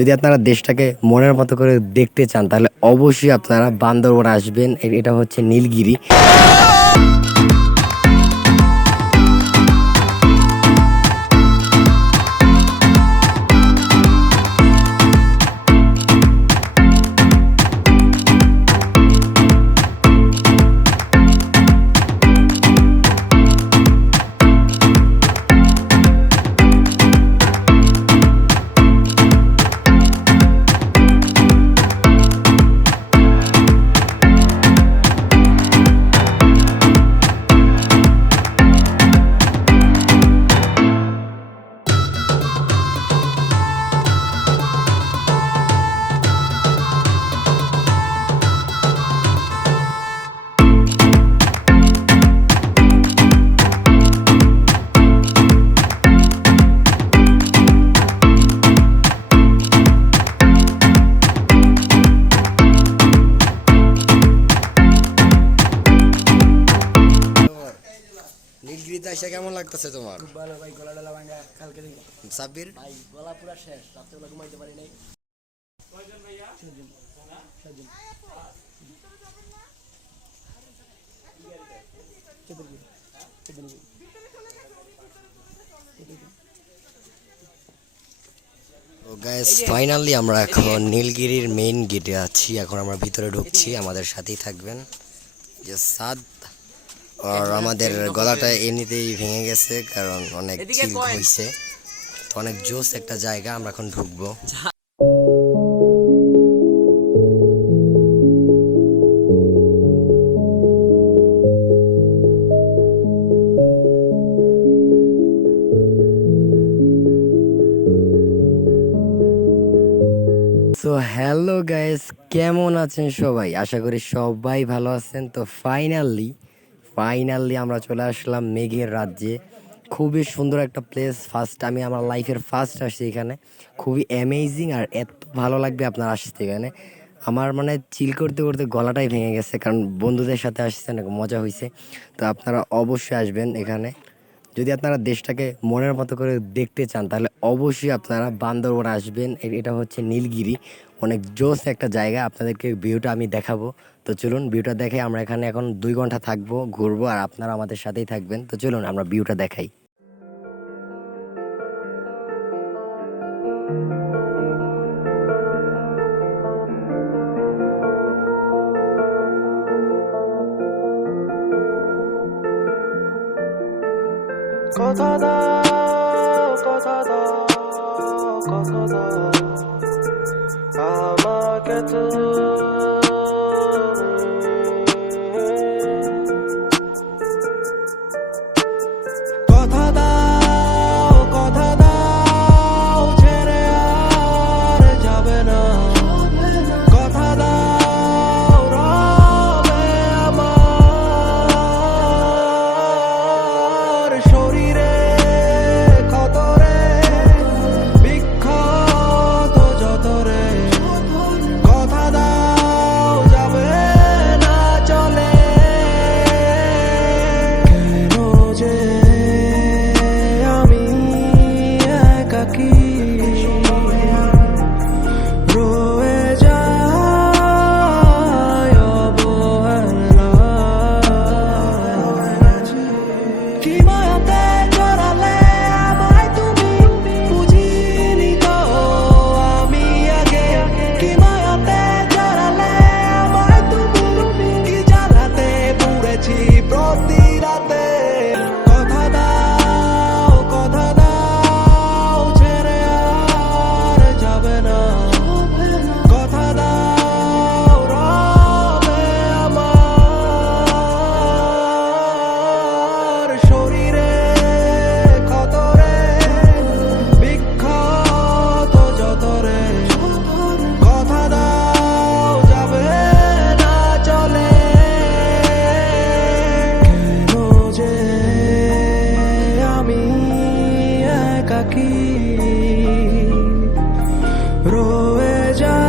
যদি আপনারা দেশটাকে মনের মতো করে দেখতে চান তাহলে অবশ্যই আপনারা বান্দরবন আসবেন। এটা হচ্ছে নীলগিরি। নীলগিরিতে এসে কেমন লাগতেছে তোমার? খুব ভালো ভাই, গলা ডলা ভাঙা কালকে দেখি। সাব্বির ভাই গলা পুরা শেষ, রাত্রেবেলা ঘুমাইতে পারি নাই। কয়জন ভাইয়া? ছয়জন। গাইস ফাইনালি আমরা এখন নীলগিরির মেইন গেটে আছি। এখন আমরা ভিতরে ঢুকছি, আমাদের সাথেই থাকবেন। যে সাদ আর আমাদের গলাটা এমনিতেই ভেঙে গেছে কারণ অনেক চিল হয়েছে, তো অনেক জোস একটা জায়গা। আমরা এখন ঢুকবো। তো হ্যালো গাইস, কেমন আছেন সবাই? আশা করি সবাই ভালো আছেন। তো ফাইনালি আমরা চলে আসলাম মেঘের রাজ্যে। খুবই সুন্দর একটা প্লেস। আমি আমার লাইফের ফার্স্ট আসছি এখানে। খুবই অ্যামেজিং আর এত ভালো লাগবে আপনার আসতে এখানে। আমার মানে চিল করতে করতে গলাটাই ভেঙে গেছে কারণ বন্ধুদের সাথে আসছে, অনেক মজা হয়েছে। তো আপনারা অবশ্যই আসবেন এখানে। যদি আপনারা দেশটাকে মনের মতো করে দেখতে চান তাহলে অবশ্যই আপনারা বান্দরবন আসবেন। এটা হচ্ছে নীলগিরি, অনেক জোস একটা জায়গা। আপনাদেরকে ভিউটা আমি দেখাবো। তো চলুন ভিউটা দেখে। আমরা এখানে এখন 2 ঘন্টা থাকবো, ঘুরবো, আর আপনারা আমাদের সাথেই থাকবেন। তো চলুন আমরা ভিউটা দেখাই। কথা দাও, কথা দাও, কথা দাও আমাকে তুমি। কথা দাও, কথা দাও, ছেড়ে আর যাবে না। কথা দাও, রবে আমার শরীরে ক্ষতরে, বিক্ষত যতরে। কথা দাও, যাবে না চলে। কেন যে আমি একাকী রয়ে যাই অবহেলায়। কি মায়াতে জড়ালে আমায় তুমি, বুঝিনি তো আমি আগে। কি মায়াতে জড়ালে আমায় তুমি, কি জ্বালাতে পুড়েছি প্রতি রাতে। কথা দাও, কথা দাও, ছেড়ে আর যাবে না। কথা দাও, রবে আমার শরীরে ক্ষতরে, বিক্ষত যতরে। কথা দাও, যাবে না চলে। কেন যে আমি একাকী রয়ে যাই